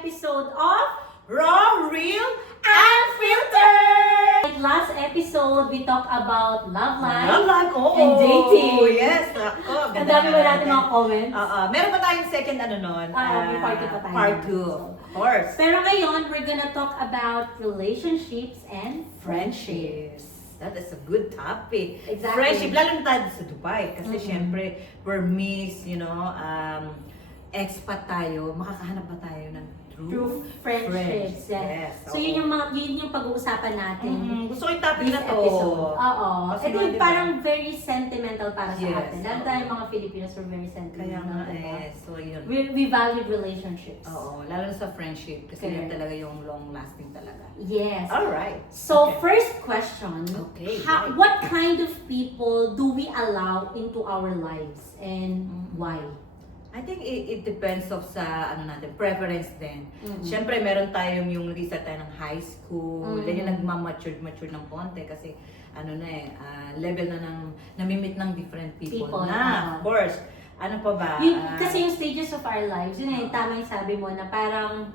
episode of Raw, Real, Unfiltered! Last episode, we talked about love life Love life, oo. and dating. Yes, ako. Ang dami ba natin mga comments? Meron pa tayong second nun? May part 2 pa tayo. Part 2, of course. Pero ngayon, we're gonna talk about relationships and Friendships. That is a good topic. Exactly. Friendship, lalo na tayo sa Dubai. Kasi Mhm. syempre, we're mixed, expat tayo. Makakahanap ba tayo ng true friendships. Yes. So yun yung pag-uusapan natin. Gusto ko yung topic This na to. episode. Oo. Kasi Ito yung diba? parang very sentimental para sa Yes. atin. Lalo tayo mga Filipinos, we're very Kaya sentimental. nga diba? So yun. We value relationships. Oo, lalo na sa friendship. Kasi Correct. yun talaga yung long-lasting talaga. Yes. Alright. So, Okay. first question. Okay, right. What kind of people do we allow into our lives and why? I think it depends of sa natin, preference din. Mhm. Siyempre, meron tayong yung nag-start tayo ng high school, Mhm. then yung nagmamature ng konti kasi level na namimit ng different people, People, na. Of course. Ano pa ba? Kasi yung stages of our lives, yun yung tama yung sabi mo na parang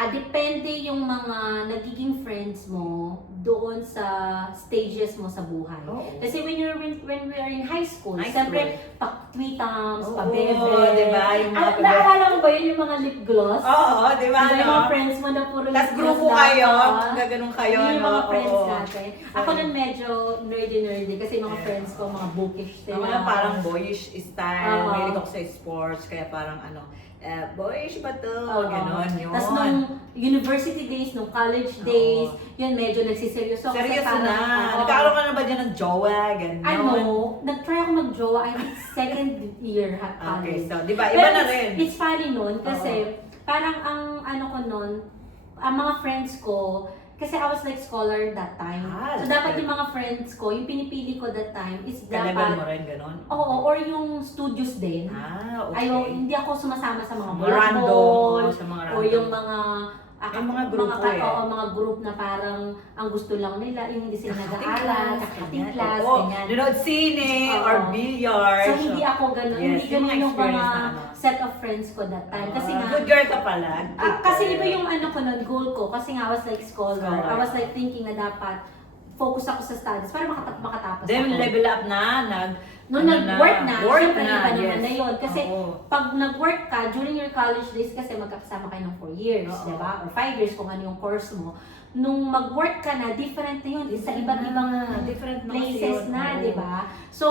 depende yung mga nagiging friends mo doon sa stages mo sa buhay. Oo. Kasi when we are in high school, High siyempre, pa-tweetums, Oo, pa-bebe. diba? Yung mga bebe. Naalala mo ba yun yung mga lip gloss? Oo, di ba? Diba yung mga friends mo na puro Tapos lip grupo gloss kayo, dapat? gaganong kayo. Yun yung mga no? friends Oo. natin. Ako nun medyo nerdy kasi yung mga friends ko, mga bookish sila. Mga parang boyish style, Oo. mahilig ako sa sports, kaya parang boyish ba to? Oo. Ganon yun. Tapos nung university days, nung college days, yun medyo nagsiseryoso ako sa Seryoso parang, na. Nagkaroon ka na ba dyan ng jowa? Ganon. Nag-try ako mag-jowa, I think second year Okay, college. so di ba? Pero Iba na rin. it's funny nun, kasi parang ang mga friends ko, kasi I was like scholar that time. Ah, So that's dapat good. yung mga friends ko, yung pinipili ko that time is Ka-level mo dapat, rin, ganon? oo, or yung studios din. Okay. Hindi ako sumasama sa mga Mga random. volleyball, Oo, sa mga random. o yung mga May mga grupo mga group na parang ang gusto lang nila yung hindi sila nag-aaral, kakating class, Oo, ganyan. nanood sine Oo. or billiard. So hindi ako ganun, Yes, hindi yung ganun yung mga experience na set of friends ko that time. Kasi nga, Good girl ka pala. Good kasi girl. iba yung ko nun, goal ko. Kasi nga I was like scholar. I was like thinking na dapat focus ako sa studies para makatapos Then ako. level up na, Nung nag-work na, syempre iba naman yes. na yun. Kasi Oo. pag nag-work ka, during your college days, kasi magkakasama kayo ng 4 years, Oo. di ba? Or 5 years kung ano yung course mo. Nung mag-work ka na, different na yun. Sa iba't ibang different na kasi places yun. na, Oo. di ba? So,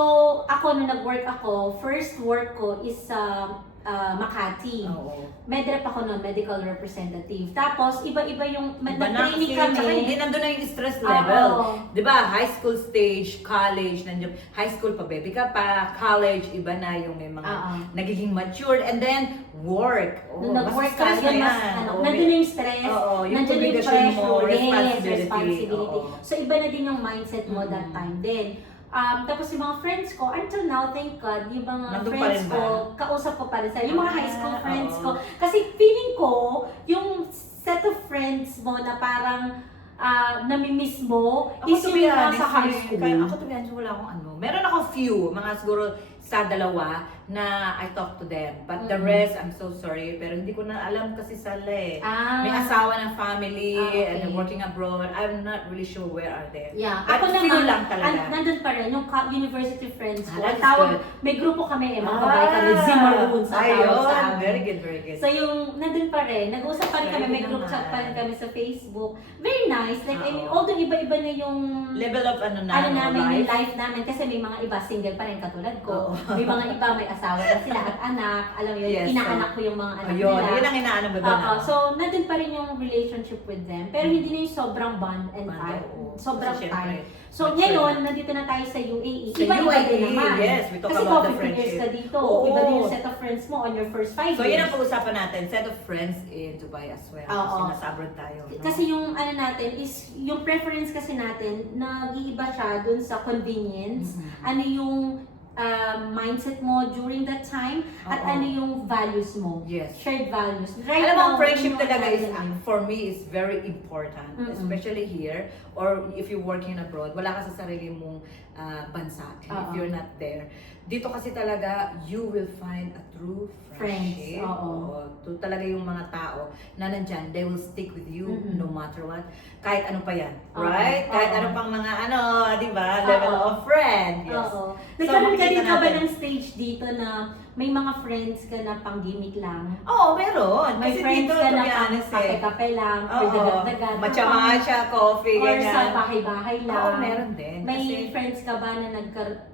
ako nung nag-work ako, first work ko is sa Makati. Oo. Medrep ako noon, medical representative. Tapos, iba-iba yung, Iba na nag-training kasi, tsaka kami. hindi nandun na yung stress level. Oo. Di ba? High school stage, college, nandiyan. High school pa, baby ka pa. College, iba na yung may mga Oo. nagiging matured. And then, work. Oh, Nung nag-work ka, stress yun na mas, yan. Oo, nandun na yung stress, Oo, yung nandun na yung obligasyon mo, pressure, yes, responsibility. responsibility. Oo. So, iba na din yung mindset mo that time din. Tapos yung mga friends ko, until now, thank God, yung mga Nandun pa friends rin ba? ko, kausap ko pa rin sila. Yung mga high school friends oo. ko. Kasi feeling ko, yung set of friends mo na parang namimiss mo, is to be yung honest, nasa high school. Ako to be honest, wala akong Meron ako few, mga siguro sa dalawa na I talk to them. But the rest, I'm so sorry, pero hindi ko na alam kasi sila eh. May asawa ng family, okay. and they're working abroad. I'm not really sure where are they. Yeah. But Ako few naman, lang talaga. nandun pa rin, yung university friends ko. That's Tawag, good. may grupo kami mga babae kami, Zimaroons ang tawag sa Ayun, amin. very good, very good. So yung, nandun pa rin, nag-usap pa rin kami, Very may good group chat pa rin naman. kami sa Facebook. Very nice, like, I mean, Oo. although iba-iba na yung Level of namin, yung life. life namin, kasi may mga iba single pa rin katulad ko. Oo. May mga iba may asawa na sila at anak, alam mo yun, Yes, inaanak ko yung mga anak Ayun, nila. yun ang inaano ba doon? Oo, so nandun pa rin yung relationship with them, pero hindi na yung sobrang bond and Bond, time. oo. Sobrang Kasi time. syempre, So mature ngayon, na. nandito na tayo sa UAE. Sa Iba-iba UAE, din naman. yes, we talk Kasi about the 15 years friendship. ka dito. Oo. Iba din yung set of friends mo on your first 5 So, years. yun ang pag-usapan natin, set of friends in Dubai as well. Oo. Kasi nasa abroad tayo. No? Kasi yung ano natin is, yung preference kasi natin, nag-iiba siya dun sa convenience, ano yung mindset mo during that time, at Oo. ano yung values mo. Yes. Shared values. Alam mo, now, friendship yun yung talaga is, ano yun. for me, is very important. Mm-mm. Especially here, or if you're working abroad, wala ka sa sarili mong bansa. And if Oo. you're not there, dito kasi talaga, you will find a true friendship. Oo. To talaga yung mga tao na nandyan, they will stick with you Mhm. no matter what. Kahit ano pa yan. Oo. Right? Kahit Oo. ano pang mga di ba? Level Oo. of friend. Yes. Oo. Nagkaroon ka makikita din ka ba natin. ng stage dito na may mga friends ka na pang gimmick lang? Oo, meron. May Kasi friends dito, ka to na be pang honest kape-kape lang, or Oo. dagat-dagat. Matcha-matcha, coffee, Or ganyan. sa bahay-bahay lang. Oo, meron din. May Kasi, friends ka ba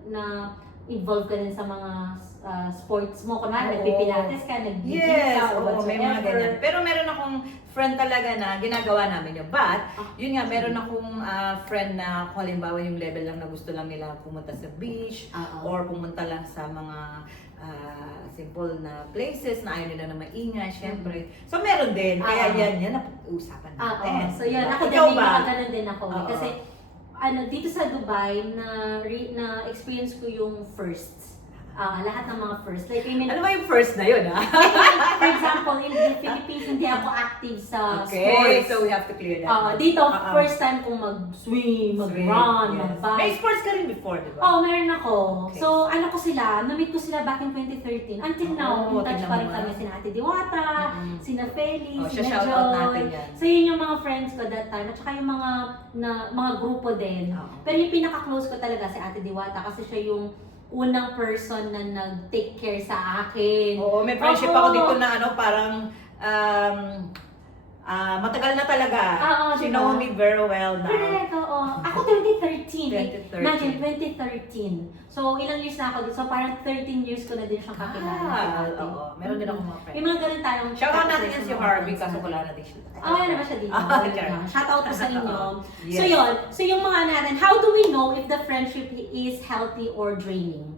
na involved ka din sa mga sports mo? Kunwari, Oo. nagpipilates ka, nag-gym yes, ka, or oo, may mga whatsoever. ganyan. Pero meron akong friend talaga na ginagawa namin yun. But, Ah. yun nga, meron akong friend na kung halimbawa yung level lang na gusto lang nila pumunta sa beach, Oo. or pumunta lang sa mga simple na places na ayaw nila na maingay, syempre. So, meron din. Kaya Oo. yan na usapan natin. So yun, Diba? ako din, Ikaw may ba? mga ganun din ako. Oo. Kasi, dito sa Dubai, na experience ko yung firsts. Lahat ng mga first. Like, I mean, Ano ba yung first na yun, ha? for example, in the Philippines, hindi ako active sa Okay, sports. so we have to clear that. Dito, Oo. first time kong mag-swim, mag-run, Yes. mag-bike. May sports ka rin before, di ba? Meron ako. Okay. So, na-meet ko sila back in 2013. Until now, Oo, in touch tingnan pa rin mo nga. kami sina Ate Diwata, Mhm. sina Feli, Oh, sina shoutout natin Joy. yan. So, yun yung mga friends ko that time. At saka yung mga grupo din. Oo. Pero yung pinaka-close ko talaga si Ate Diwata kasi siya yung unang person na nag-take care sa akin. Oo, may friendship Oo. ako dito na parang matagal na talaga. Oo, She diba? know me very well now. Correct, oo. Ako 2013. 2013. Imagine, 2013. So, ilang years na ako dito. So, parang 13 years ko na din siyang kakilala. si ate. Oo. Meron din ako mga May friends. mga ganun tayong Shoutout natin yan sa si mga Harvey, friends kaso natin. wala na din siya. Wala na ba siya dito? Char. Shoutout po sa inyo. Yes. So, yun. So, yung mga natin, how do we know if the friendship is healthy or draining?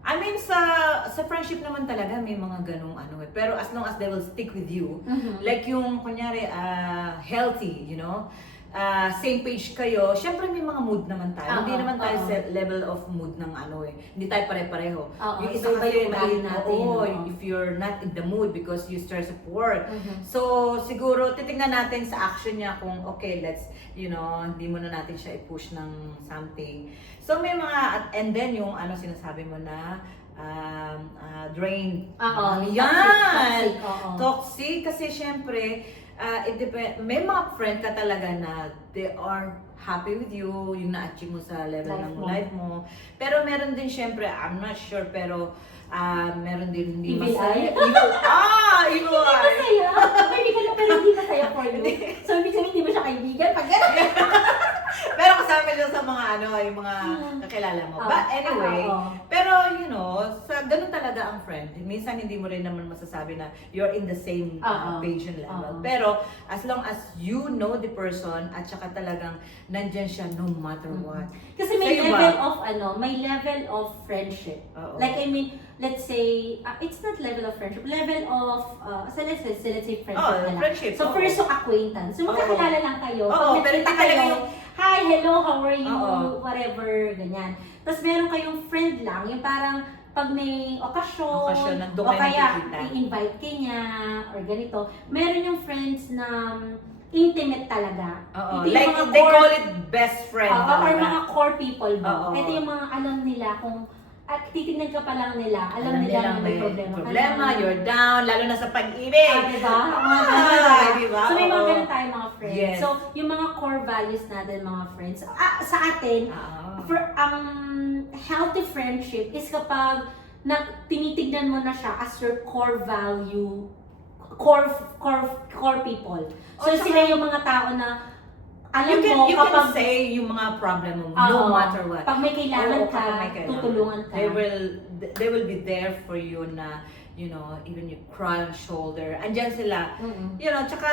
I mean, sa friendship naman talaga may mga ganung Pero as long as they will stick with you, like yung, kunyari, healthy, same page kayo, syempre may mga mood naman tayo. Hindi naman tayo sa level of mood ng Hindi tayo pare-pareho. Yung isa Iba-iba kasi, yung ugali natin, oo. if you're not in the mood because you stress at work. So, siguro, titingnan natin sa action niya kung, okay, let's, hindi mo na natin siya i-push ng something. So, may mga, and then yung sinasabi mo na, drain. Yan! Toxic, oo. Toxic kasi syempre, may mga friend ka talaga na they are happy with you, yung na-achieve mo sa level Life ng mo. life mo. Pero meron din syempre, I'm not sure, pero meron din hindi Evil masaya. eye? Evil eye! Masaya. Kaibigan na pero hindi masaya for you. So, ibig sabihin, hindi mo siya kaibigan. Pag gano'n. Pero kasama siya sa mga yung mga kakilala mo. But anyway, pero sa ganun talaga ang friend. Minsan hindi mo rin naman masasabi na you're in the same page and level. Pero as long as you know the person at saka talagang nandyan siya no matter what. Kasi may Sa'yo level ba? may level of friendship. Oo. Like, I mean, let's say, it's not level of friendship, level of, so let's say friendship Oh, na lang. friendship, So, oo. first yung acquaintance. So, magkakilala lang kayo. Oo, Pag pero nagkita hindi talaga kayo, yung- hi, hello, how are you, Oo. whatever, ganyan. Tapos meron kayong friend lang, yung parang, pag may okasyon, nandun o kayo kaya nagkikita. i-invite ka niya, or ganito. Meron yung friends na intimate talaga. Oo. Ito yung Like, mga they core- call it best friend. or talaga. mga core people ba? Oo. Ito yung mga alam nila kung at titignan ka pa lang nila, alam nila na may problema. You're down, lalo na sa pag-ibig. Diba? Mga Diba? So may mga Oo. ganun tayo mga friends. Yes. So yung mga core values natin mga friends, sa atin, ang healthy friendship is kapag tinitignan mo na siya as your core value, core people. So Oh, tsaka- sila yung mga tao na alam You can, mo you kapag can say yung mga problem mo, Oo. no matter what. Pag may kailangan Oo, ka, kapag may kailangan. tutulungan ka. They will be there for you na, even you cry on shoulder. Andyan sila. Tsaka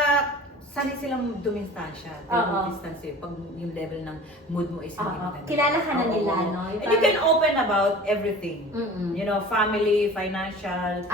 sanay silang dumistansya. They Oo. will distance you pag yung level ng mood mo is hindi Oo. maganda. Kilala ka na Oo. nila, no? Yung And you can open about everything. Family, financial,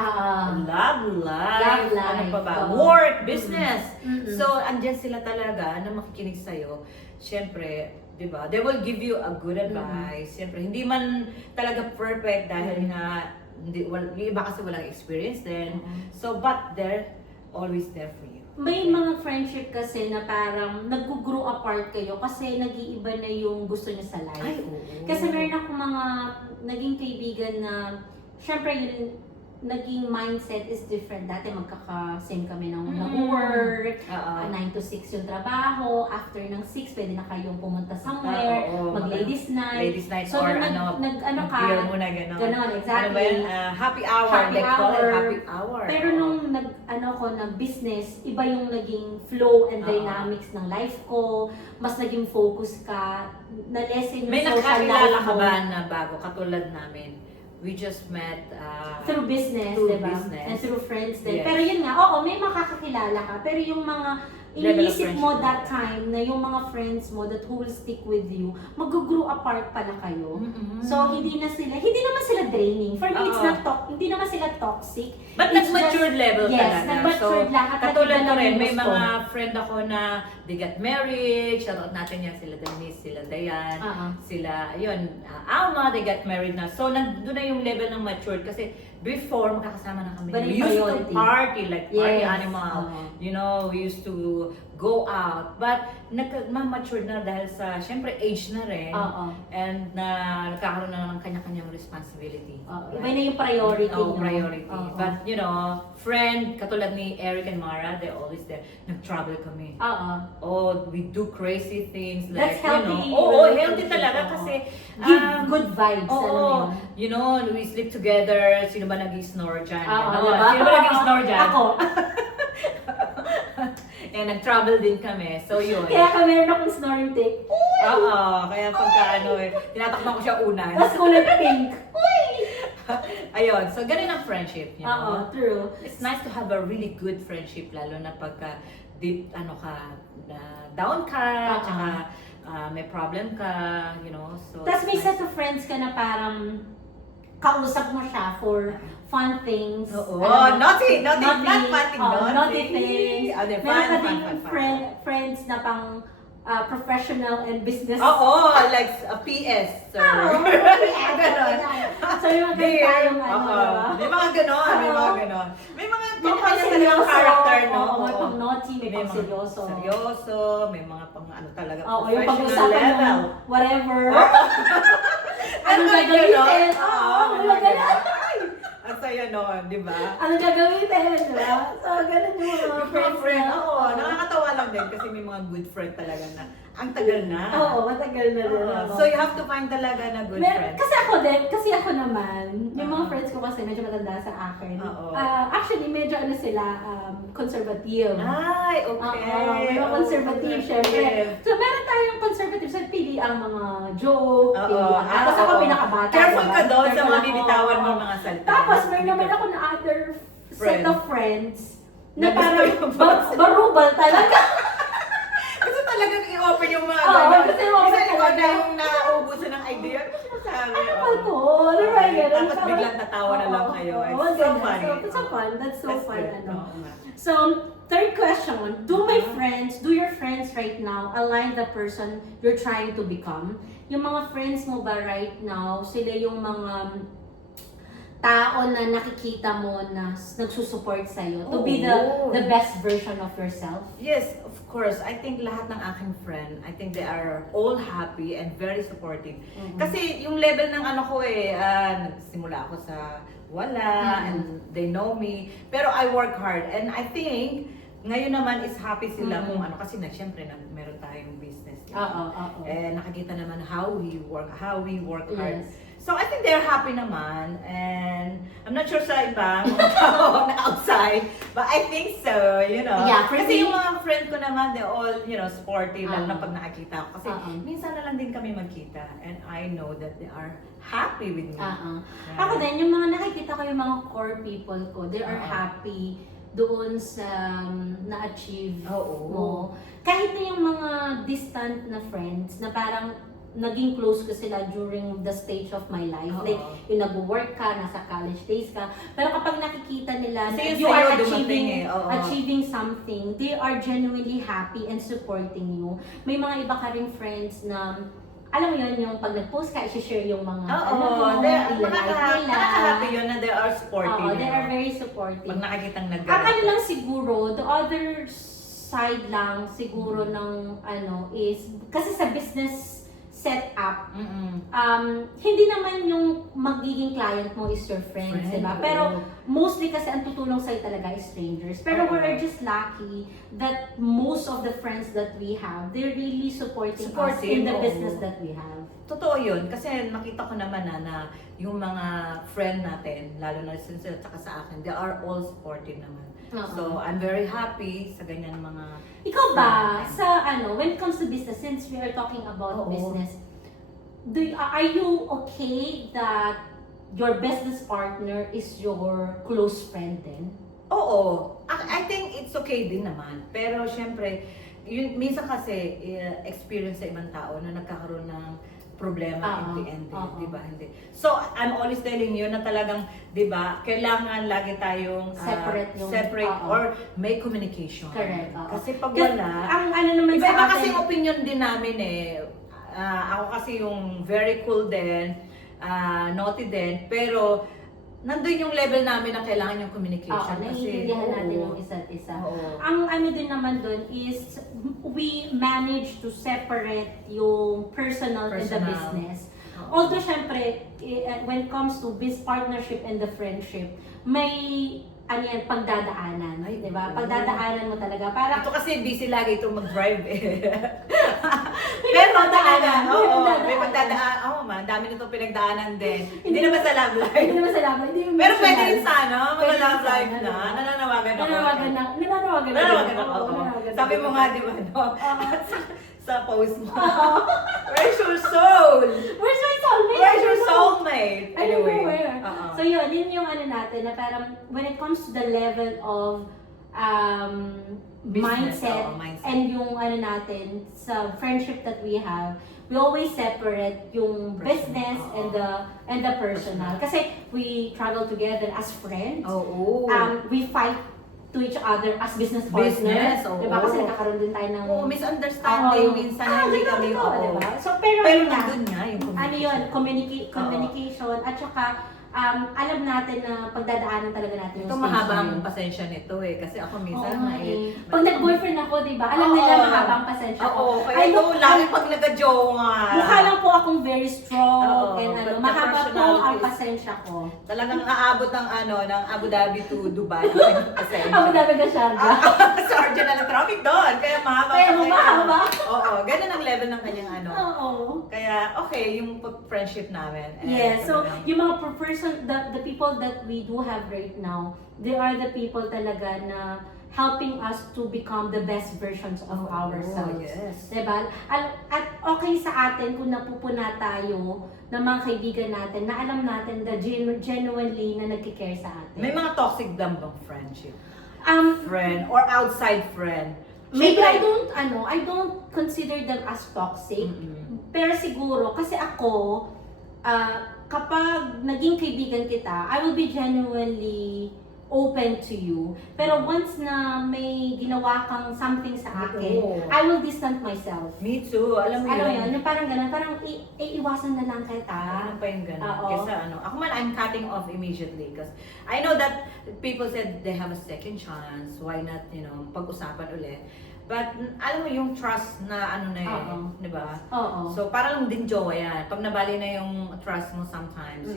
love life, Love life, ano pa ba, oo. work, business. Mm-mm. So, andyan sila talaga na makikinig sa'yo. Siyempre, di ba, they will give you a good advice. Siyempre, hindi man talaga perfect dahil nga, yung iba kasi walang experience din. So, but they're always there for you. may mga friendship kasi na parang nag-grow apart kayo kasi nag-iiba na yung gusto niya sa life. Ay, oo. Kasi meron akong mga naging kaibigan na, syempre yung naging mindset is different. Dati magkaka-same kami ng work, 9 to 6 yung trabaho, after ng 6, pwede na kayong pumunta somewhere, mag-ladies night. Ladies night So, or nag-ano ka, beer muna, gano'n. Ganon, exactly. Ano ba yan? Happy hour. Happy They call it hour. happy hour. Pero nung nag-business, iba yung naging flow and dynamics ng life ko. Mas naging focus ka, na-lessen yung May social nakakilala life ka mo. ba na bago, katulad namin? We just met Through business, through diba? business. And through friends din. Yes. Pero yun nga, oo, may makakakilala ka. Pero yung mga Level of iniisip mo friendship. that time na yung mga friends mo that who will stick with you, mag-grow apart pala kayo. So, hindi naman sila draining. For me, it's Oo. not hindi naman sila toxic. But It's nag-matured level yes, talaga. nag-matured lang at katulad nag-iba ko rin, lang may yung gusto. mga friend ako na they got married. Shoutout natin yan, sila Denise, sila Dayan, sila, yun, Alma, they got married na. So, doon na yung level ng matured kasi before, makakasama na kami. But We used to priority. party, like party Yes. animal. You know, we used to go out. But, ma-matured na dahil sa, syempre, age na rin. And nagkakaroon na ng kanya-kanyang responsibility. Iba na yung priority. Oh, no? priority. Oo. But, you know, friend, katulad ni Eric and Mara, they're always there. Nag-travel kami. Oh, we do crazy things. Like, That's healthy. you know, healthy talaga Oo. kasi, Give good vibes. oo, alam mo yun? you know, we sleep together. Sino ba nag-snore dyan? Oo, Ganon. diba? Sino ba nag-snore dyan? Ako. And nag-travel din kami. So, yun. Kaya ka meron akong snoring tape. Oo, kaya pagka tinatakpan ko siya unan. Tapos kulay pink. Ayun, so ganun ang friendship, you Oo, know? true. It's nice to have a really good friendship, lalo na pagka deep, down ka, tsaka may problem ka, you know, so... Tapos may it's set of friends ka na parang kausap mo siya for fun things. Oo, Ano, naughty, not fun thing, naughty things. Other Meron ka fun. ding friends na pang professional and business. Oo, like a PS, sir. Ganon. So yung mga ganun tayong diba? May mga ganon, may mga ganon. May mga Mga kanya-kanya seryoso. talagang character, no? Oo, may Oo. pang naughty, may pang mga seryoso. seryoso, may mga pang talaga Oo, yung professional pag-usapan level. mo, whatever. Ano Anong gagawin? Oo, mga ganun. Ang saya nun, di ba? Ano gagawin, di ba? So, ganun yung mga friends Friend, na. oo. Nakakatawa lang din kasi may mga good friend talaga na ang tagal na. Oo, matagal na rin. Oo. ako. So you have to find talaga na good friend. Kasi ako naman, yung mga friends ko kasi medyo matanda sa akin. Oo. Actually, medyo sila, conservative. Ay, okay. Oo, may mga conservative, syempre. So, meron tayong conservative sa pili ang mga joke, Oo. pili ang tapos ako Oo. pinakabata. Careful diba? ka doon sa Careful mga ako. bibitawan mo mga salita. Tapos, may naman ako na other set Friend. of friends Na na gusto parang yung barubal talaga. Kasi talagang i-open yung mga Oo, gano'n. kasi i-open Kasi ikaw talaga. na yung nauubusan ng idea. Ano sabi? Ano to? Ano ba yan? Tapos biglang tatawa na lang kayo. It's so funny. It's so fun. That's so That's fun. good. Ano. Oo nga. So, third question. Do your friends right now align the person you're trying to become? Yung mga friends mo ba right now, sila yung mga tao na nakikita mo na nagsusupport sa'yo to be the best version of yourself? Yes, of course. I think lahat ng aking friend, I think they are all happy and very supportive. Kasi yung level ng nagsimula ako sa wala and they know me. Pero I work hard and I think ngayon naman is happy sila kung kasi syempre meron tayong business. Nakikita naman how we work hard. Yes. So I think they're happy naman, and I'm not sure sa iba, mga tao na outside, but I think so, you know. Yeah, for kasi me- yung mga friend ko naman, they're all, you know, sportive, lalo na pag nakakita ko. Kasi minsan na lang din kami magkita, and I know that they are happy with me. Yeah. Ako din, yung mga nakikita ko yung mga core people ko, they are happy doon sa na-achieve mo. Kahit na yung mga distant na friends na parang naging close ko sila during the stage of my life. Like, yung nag-work ka, nasa college days ka. Pero kapag nakikita nila na Kasi you sa'yo are dumating achieving something, they are genuinely happy and supporting you. May mga iba ka ring friends na alam mo yun, yung pag nag-post ka, i-share yung mga nakaka-happy yun na they are supportive. They are very supportive. Pag nakikitang Ang ano lang siguro, the other side lang siguro ng is, kasi sa business setup, hindi naman yung magiging client mo is your friends, diba? Pero mostly kasi ang tutulong sa'yo talaga is strangers. Pero we're just lucky that most of the friends that we have, they're really supporting us in the business that we have. Totoo yun, kasi nakita ko naman na yung mga friend natin, lalo na sila at sa akin, they are all supportive naman. So, I'm very happy sa ganyan mga... Ikaw ba, when it comes to business, since we are talking about business, are you okay that your business partner is your close friend then? Oo. I think it's okay din naman. Pero syempre, minsan kasi experience sa ibang tao na nagkakaroon ng problema in the end, di ba? Hindi. So, I'm always telling you na talagang, di ba, kailangan lagi tayong separate or make communication. Correct. Kasi pag wala, ang ano naman iba sa atin, kasi opinion din namin ako kasi yung very cool din, naughty din, pero nandun yung level namin na kailangan yung communication. Naiintindihan natin yung isa't isa. Ang ano din naman dun is, we manage to separate yung personal and the business. Although, syempre, when it comes to this partnership and the friendship, may pagdadaanan, di ba? Pagdadaanan mo talaga. Para ito kasi busy lagi itong mag-drive Pero talaga, may pagdadaanan. Dami nito pinagdaanan din. Hindi naman sa love life. Hindi naman sa love life. Pero pwede rin sana, mga love life na. Nananawagan ako. Nananawagan ako. Sabi mo nga, di ba, sa post mo. Where's your soul? Where's my soulmate? Where's your soulmate? Anyway. So yun yung ano natin, na parang when it comes to the level of mindset and yung ano natin, sa friendship that we have, we always separate yung business and the personal. Kasi we travel together as friends. We fight to each other as business partners. Diba? Kasi nagkakaroon din tayo ng... misunderstanding. Minsan hindi kami. Diba? So, pero nandun nga yung communication. Ano yun, communication at saka alam natin na pagdadaanan talaga natin yung ito mahaba ang pasensya nito kasi ako minsan pag nag-boyfriend ako, diba? Alam nila mahaba ang pasensya ko. Kaya lagi pag nag-jowa. Mukha lang po akong very strong and mahaba po ang pasensya ko. Talagang aabot ng ng Abu Dhabi to Dubai. Abu Dhabi ka Sharjah. Sharjah na ng traffic doon. Kaya mahaba. Ganun ang level ng kanyang Kaya okay yung friendship namin. Yes, so yung mga the people that we do have right now, they are the people talaga na helping us to become the best versions of ourselves. Yes. Diba? At okay sa atin kung napupuna tayo ng mga kaibigan natin na alam natin na genuinely na nagkikare sa atin. May mga toxic lang bang friendship? Friend or outside friend? Maybe I don't consider them as toxic. Pero siguro, kasi ako, kapag naging kaibigan kita, I will be genuinely open to you. Pero once na may ginawa kang something sa akin, I will distance myself. Me too. Alam mo yun. Yung parang ganun, parang iiwasan na lang kita. Ano pa yung ganun? Kesa ako man, I'm cutting off immediately. Because I know that people said they have a second chance. Why not, pag-usapan ulit. But alam mo yung trust na di ba? So para lang din jowa yan. Pag nabali na yung trust mo sometimes,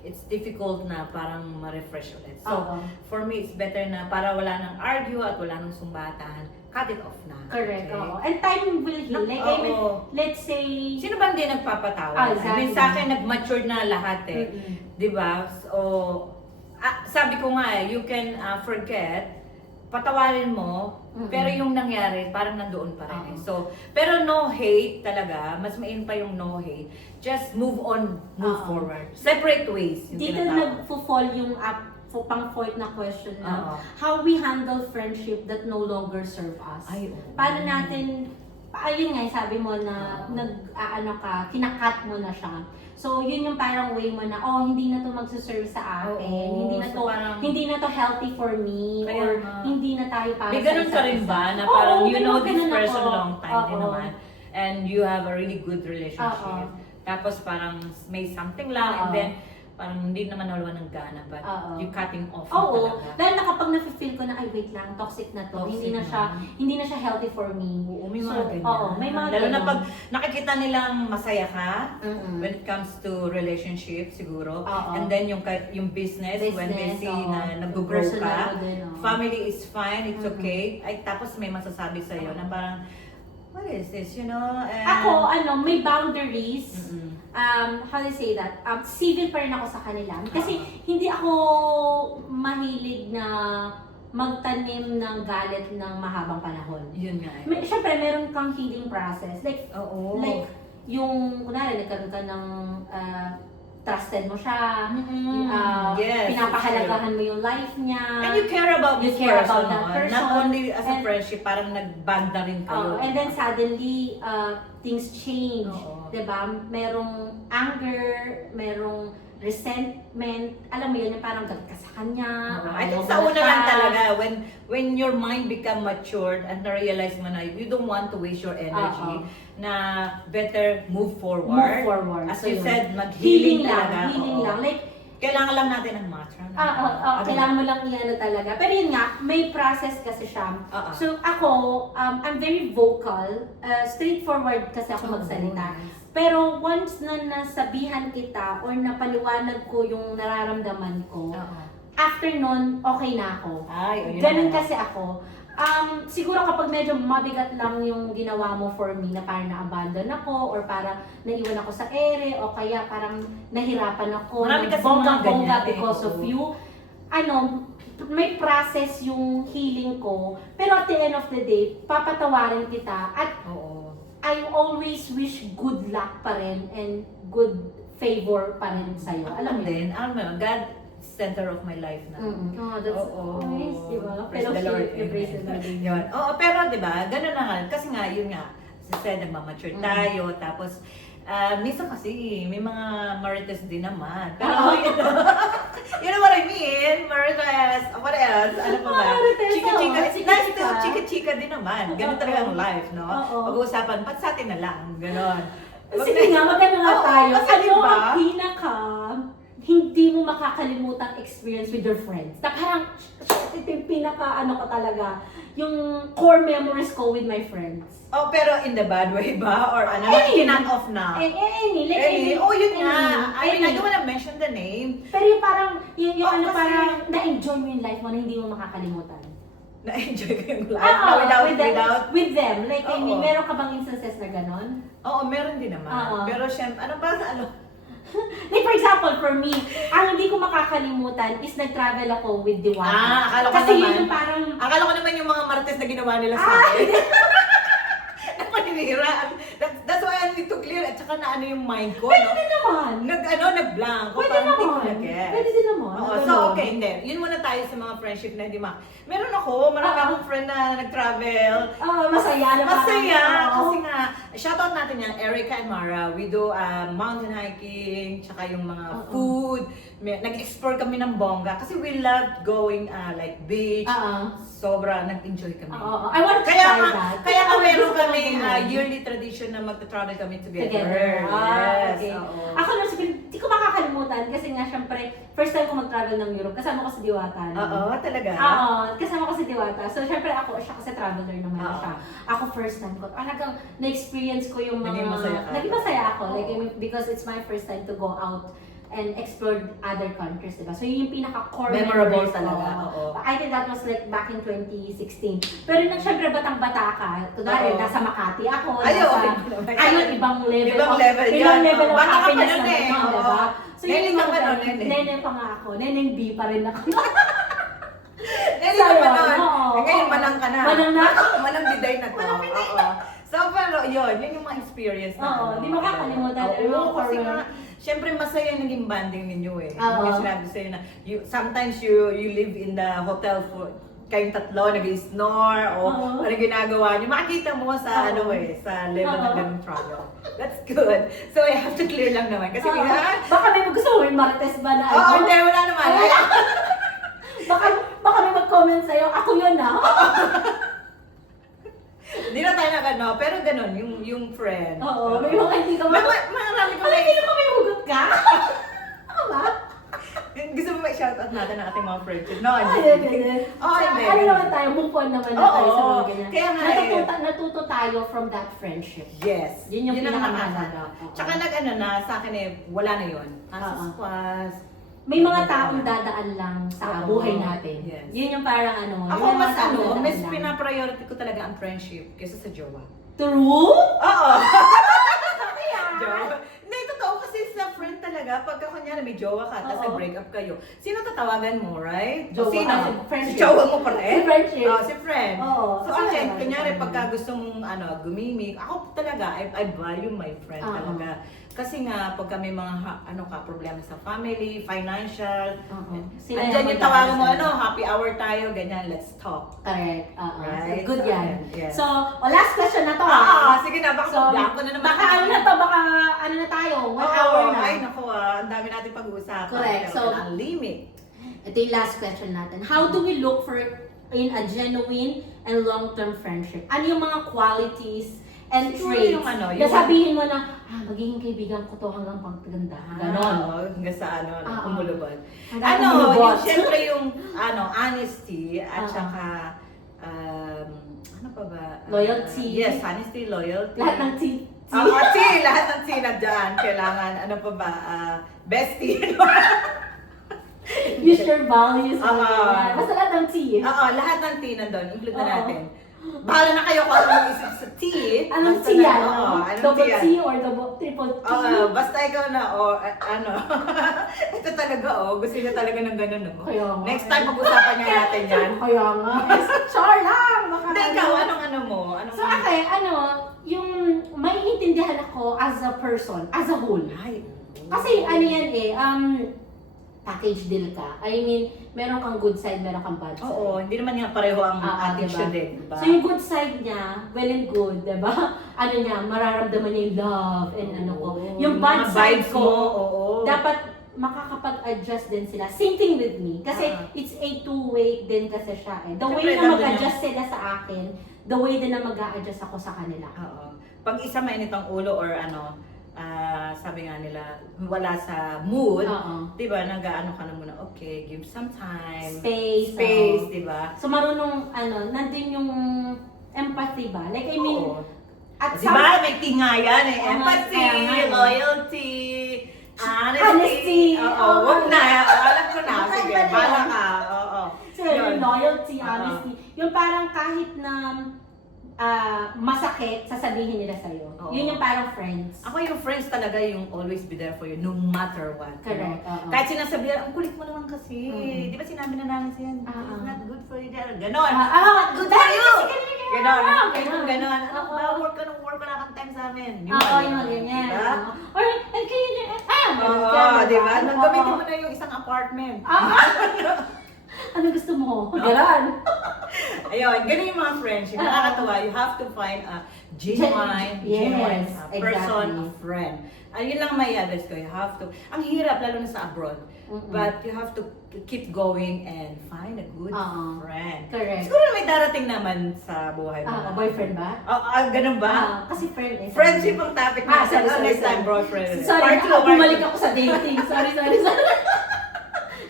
it's difficult na parang ma-refresh ulit. So for me, it's better na para wala nang argue at wala nang sumbatan, cut it off na. Correct. And time will heal. Like I mean, let's say... Sino ba hindi nagpapatawa? Exactly. I mean, sa akin, nag-mature na lahat di ba? So, sabi ko nga you can forget, patawarin mo, pero yung nangyari, parang nandoon pa rin. So, pero no hate talaga, mas main pa yung no hate. Just move on, move forward. Separate ways. Dito nagpo-fall yung pang-fourth na question na how we handle friendship that no longer serve us. Paano natin, ayun nga, sabi mo na kinakat mo na siya. So, yun yung parang way mo na, hindi na to magsuserve sa akin, hindi na to healthy for me, or hindi na tayo para may ganun ka rin ba, na parang you know this person long time din naman. and you have a really good relationship. Oo. Tapos parang may something lang, and Oo. then parang hindi naman nawalan ng gana, but Oo. you cutting off Oo, talaga. dahil na kapag na-feel ko na, ay wait lang, toxic na to, Toxic hindi na siya healthy for me. Oo, may mga So, ganyan. oo, may mga Lalo na ganyan. pag nakikita nilang masaya ka, Mm-mm. when it comes to relationship siguro, Oo. and then yung business, when they see oo. na nag-grow Personal ka, ko din, oo. family is fine, it's Mhm. okay. Ay, tapos may masasabi sa'yo na parang, what is this, you know? And, Ako, may boundaries. Mm-mm. How do you say that? Civil pa rin ako sa kanila. Kasi hindi ako mahilig na magtanim ng galit ng mahabang panahon. Yun nga eh. Siyempre, meron kang healing process. Like, Oo. yung, kunwari, nagkaroon ka ng trusted mo siya, Yes, pinapahalagahan mo yung life niya. And you care about You this care person, about that no? person. Not only as a And- friendship, parang nag-bond na rin kayo. And then suddenly, things change. Oo. Diba? Merong anger, merong resentment. Alam mo yun, yung parang galit ka sa kanya. I ayaw think mo sa na una siya. lang talaga, when your mind become matured and na-realize mo na you don't want to waste your energy, na better move forward. Move forward. As So you yun. said, mag-healing Healing lang. talaga. Healing Oo. lang. Like, Kailangan lang natin ng mantra. kailangan mo lang i-ano talaga. Pero yun nga, may process kasi siya. Oo. So ako, I'm very vocal, straightforward kasi ako magsalita. Nice. Pero once na nasabihan kita or napaliwanag ko yung nararamdaman ko, Oo. after nun, okay na ako. Ay, ayun Ganun na. kasi ako. Siguro kapag medyo mabigat lang yung ginawa mo for me na parang na-abandon ako or parang naiwan ako sa ere o kaya parang nahirapan ako, Marami kasi bongga-bongga mga ganyan, because eh. of you. May process yung healing ko. Pero at the end of the day, papatawarin kita at Oo. I always wish good luck pa rin and good favor pa rin sa'yo. Alam mo yun? Alam mo, God center of my life na. Oh, that's Oo. nice, di ba? Praise the Lord. Praise the Lord. Yun. Oo, pero di ba, ganun na nga. Kasi nga, yun nga, said, nagmamature tayo, tapos, minsan kasi, may mga marites din naman. Pero, you know what I mean? Marites, what else? Ano pa ba? Marites, Chika-chika. oo. It's nice to chika-chika din naman. Ganun Oo. talaga ang life, no? Oo. Pag-uusapan, ba't sa atin na lang? Ganon. Sige nga, maganda nga Oo, tayo. kasi Ano diba? ang pinaka hindi mo makakalimutang experience with your friends? Na parang, ito yung pinaka ano ko talaga, yung core memories ko with my friends. Oh, pero in the bad way ba? Or ano? Any. Kinang off na? Any, like Eh, oh, yun nga. I mean, I any. don't wanna mention the name. Pero yung parang, yung Oh, ano, kasi- parang na-enjoy mo yung life mo na hindi mo makakalimutan. Na-enjoy ko yung life. Oo, na with them. Like, I mean, Oo. meron ka bang instances na ganon? Oo, meron din naman. Oo. Pero syempre, ano ba sa ano? Like, for example, for me, ang hindi ko makakalimutan is nag-travel ako with Diwata. Akala ko Kasi naman. yun yung parang, Akala ko naman yung mga martes na ginawa nila sa akin. Napaninira. That's why I need to clear. At saka na ano yung mind ko, pwede no? din naman. Nag-blank. Pwede Parang hindi ko naman. na-get. Pwede din naman. Oo, Ganun. so okay, hindi. Yun muna tayo sa mga friendship na hindi Meron ako, marami Oo. akong friend na nag-travel. Masaya na parang, Masaya, oo. kasi nga, shoutout natin yan, Erica and Mara. We do mountain hiking, tsaka yung mga Oo. food. Nag-explore kami ng bongga kasi we loved going like beach. Oo. Sobra, nag-enjoy kami. Oo. I want to Kaya try nga, that. kaya nga Kasi meron gusto ko kami ganun. yearly tradition na magta-travel kami together. Together. Yes. Okay. Oo. Ako na siguro, di ko makakalimutan kasi nga syempre, first time ko mag-travel ng Europe, kasama ko si Diwata. no? Oo, talaga. Oo, kasama ko si Diwata. So, syempre siya kasi traveler naman Oo. siya. Ako first time ko. Talagang na-experience ko yung mga... Naging masaya ka. Naging masaya ako. Oo. Like, I mean, because it's my first time to go out and explore other countries, diba? So, yun yung pinaka-core Memorable memories ko. talaga, oo. I think that was like back in 2016. Pero nang syempre batang-bata ka, kunwari, Oo. nasa Makati ako, Ay, oo, nasa... naman. Ayun, ibang level Ibang of, level ibang yan. level of Bata ka pa happiness nun naman eh, yun, oo. diba? So, yun Neneng yung ka pa mga nun, neneng. Neneng pa nga ako. Neneng B pa rin ako. Hindi So, ka pa yun, nun. oo. Ngayon, Oo. manang ka na. Manang na. Manang biday na to. Manang biday Oo. So, pero yun yung mga experience na. Oo, di makakalimutan. Oo, kasi For- nga, syempre masaya yung naging banding ninyo eh. Oo. Yung sinabi sa'yo na, sometimes you live in the hotel for kayong tatlo, nag-snore, o Oo. ano ginagawa nyo. Makikita mo sa, Oo. sa level Oo. ng ganung travel. That's good. So, I have to clear lang naman. Kasi, Oo. Baka may gusto mo yung Martes ba na Oo, ano? hindi, wala naman. Baka may mag-comment sa'yo, ako yun na. Hindi na tayo ano, pero ganun, yung friend. Oo, may mga hindi ka Marami ko Wala, hindi mo may hugot ka? Ano ba? Gusto mo may shoutout natin ang ating mga friendship? No, Hindi. Oh, hindi. Ano naman tayo, move on naman na tayo sa mga ganyan. Kaya nga Natuto tayo from that friendship. Yes. Yun yung ang pinakamahalaga. nakakasano. Tsaka nag-ano na, sa akin wala na yun. Asas. May mga taong dadaan lang sa Oo. buhay natin. Yes. Yun yung parang ano. Ako yung mga mas taong dadaan mas lang. pinapriority ko talaga ang friendship kaysa sa jowa. True? Oo. Kaya. Jowa. Hindi, totoo kasi sa friend talaga, pagka kunyari may jowa ka, tapos Oo. nag-break up kayo, sino tatawagan mo, right? Jowa. Sino? Ah, si friendship. Si jowa mo pa rin? Si friendship. Si friend. Oo. So, Sino akin, naman? kunyari, pagka gusto mong gumimik, ako talaga, I value my friend Oo. talaga. Kasi nga, pagka may mga problema sa family, financial, Sila andyan yung mag-aasal. tawagan mo, happy hour tayo, ganyan, let's talk. Correct. Right? So, good So, yan. yes. So, last question na to ha. Sige na, baka So, blanco na naman. baka ano na to, baka ano na tayo, 1 hour na. Ay, naku ang dami natin pag-uusapan. Correct. Pero So, ang limit. Ito yung last question natin. How do we look for in a genuine and long-term friendship? Ano yung mga qualities and Siguro traits yung ano, na sabihin mo na, magiging kaibigan ko to hanggang pagtanda. Ganon. Oo, hanggang sa kumulubot. Hanggang Yung kumulubot. syempre yung, honesty, at Oo. saka, ano pa ba? Loyalty. Yes, honesty, loyalty. Lahat ng Lahat ng sina dyan. Kailangan, ano pa ba? Bestie. use your values. Oo. Basta lahat ng T. Oo, lahat ng T nandun. Include na Oo. natin. Bahala na kayo kung ano isip sa T. Anong Basta T na- yan? Oo, anong Double T yan? T or triple T? Basta ikaw na, ito talaga, gusto niya talaga ng ganun, Kaya nga. Next time, pag-usapan niya natin yan. Kaya nga. Char lang. Baka Hindi, ano. ikaw, anong ano mo? Anong So, okay, yung maiintindihan ako as a person, as a whole. Ay, Kasi ano yan package deal ka. I mean, meron kang good side, meron kang bad side. Oo, hindi naman nga pareho ang addiction diba? din, diba? So yung good side niya, well and good, diba? Ano niya, mararamdaman niya yung love and ano ko. Yung bad Mga side vibes ko, mo, dapat makakapag-adjust din sila. Same thing with me. Kasi it's a two-way din kasi siya eh. The way Siyempre, na nandun mag-adjust sila sa akin, the way din na mag-a-adjust ako sa kanila. Oo. Pag isa mainit ang ulo or sabi nga nila, wala sa mood, Oo. di ba, nag-ano ka na muna, okay, give some time, Space. di ba? So marunong, nandun yung empathy ba? Like, I mean, Oo. at Di ba, may tingayan Oo, empathy, kaya nga eh. loyalty, honesty. Honesty. Oo, Oo. wag na, alam ko na, Baka sige, iba na bala yan. ka, oo. So, yung loyalty, Oo. honesty, yung parang kahit na masakit, sasabihin nila sa'yo. Oo. Yun yung parang friends. Ako yung friends talaga yung always be there for you, no matter what. Correct, oo. Kahit sinasabihan, ang kulit mo naman kasi. Mm. Di ba sinabi na namin siya, Oo. it's not good for you. Ganon. Good for you. Ganon. Ganon. Ganon. Ano Oo. ba, work ka ng work, wala kang time sa amin. Oo, yung mga ganyan. Diba? Oo. Or, kayo din, ganun Oo, ka, di ba? Oo. Nagamitin mo na yung isang apartment. Ano gusto mo? Ganon. Ayun, ganun yung mga friendship. Nakakatawa, you have to find a genuine Yes, person, exactly. a friend. Ayun lang may advice ko, you have to, ang hirap lalo na sa abroad, but you have to keep going and find a good friend. Correct. Siguro may darating naman sa buhay mo. Boyfriend ba? Ganun ba? Kasi friend eh. Friendship ang topic natin. Next time, boyfriend. Sorry, Part two, part bumalik two. ako sa dating. Sorry.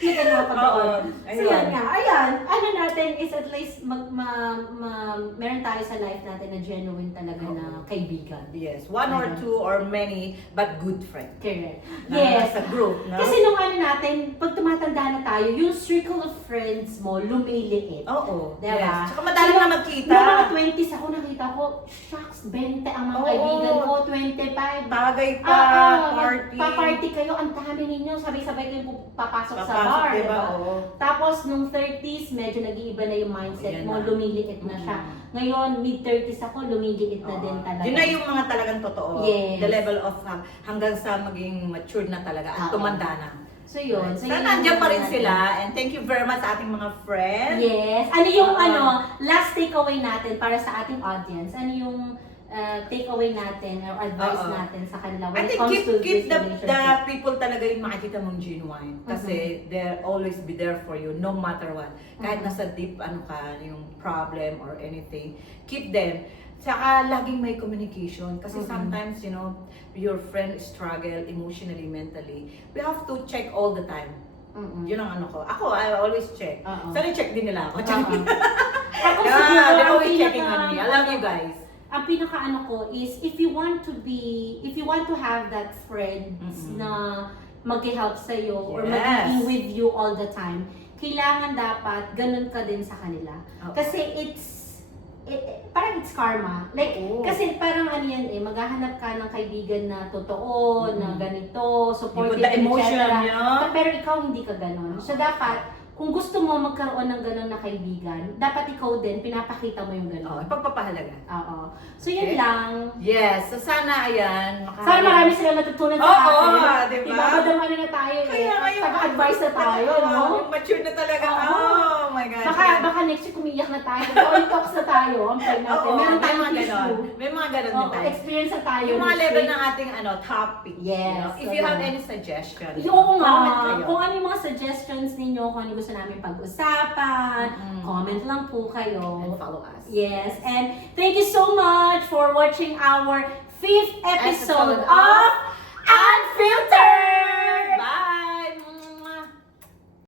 Hindi ka nakapagod. So ayun. yan nga. Ayan, ano natin is at least meron tayo sa life natin na genuine talaga na kaibigan. Yes, one or two or many, but good friend. Correct. Na Yes. Sa group, no? Kasi nung natin, pag tumatanda na tayo, yung circle of friends mo lumiliit. Oo. Diba? Yes. Tsaka madali na magkita. Nung mga 20s ako nakita ko, shucks, 20 ang mga Oo. kaibigan ko, 25. Tagay pa, party. Pa-party kayo, ang dami ninyo, sabay-sabay kayo papasok sa Papasok, bar, diba? diba? Oo. Tapos, nung 30s, medyo nag-iiba na yung mindset Yan mo, na. lumiliit na siya. Ngayon, mid-30s ako, lumiliit na din talaga. Yun na yung mga talagang totoo. Yes. The level of hanggang sa maging matured na talaga at Oo. tumanda na. So, yun. So, Sana yun nandiyan yung pa rin natin. sila and thank you very much sa ating mga friends. Yes. Ano yung Oo. last takeaway natin para sa ating audience? Ano yung takeaway natin or advice Oo. natin sa kanila I when it think comes to keep this the relationship? people talaga yung makikita mong genuine. Kasi they'll always be there for you no matter what. Kahit nasa deep yung problem or anything, keep them. Saka laging may communication. Kasi Mm-mm. sometimes, you know, your friend struggle emotionally, mentally. We have to check all the time. Mm-mm. Yun ang ano ko. Ako, I always check. Oo. Sana check din nila ako. Oo. Ako Yeah, siguro, they're ang always checking pinaka- on me. I love you guys. Ang pinaka-ano ko is, if you want to have that friends Mm-mm. na mag-help sa'yo or Yes. magiging with you all the time, kailangan dapat ganun ka din sa kanila. Oo. Kasi parang it's karma. Like, Oo. kasi parang ano yan maghahanap ka ng kaibigan na totoo, na ganito, You supportive, put the emotion, etc. you know? Pero ikaw hindi ka ganon. So dapat, kung gusto mo magkaroon ng ganon na kaibigan, dapat ikaw din, pinapakita mo yung Oh, ganon. pagpapahalaga. Oo. So yun Okay. lang. Yes, so sana ayan. Sana marami sila natutunan sa Oo, atin. diba? Madama na tayo Kaya ngayon, Taga-advise na tayo, no? Mature na talaga. Oo. Oh my God. Baka next week umiyak na tayo. Oil talks na tayo. Ang play natin. Oo, Meron may tayong mga issue. ganon. May mga ganon din Oo, tayo. experience na tayo. Yung mga next level week. ng ating topic. Yes, You know? If so you have yeah. any suggestions, Oo nga. comment kayo. Kung ano yung mga suggestions ninyo, kung ano gusto namin pag-usapan, comment lang po kayo. And follow us. Yes, and thank you so much for watching our 5th episode Episode of Unfiltered!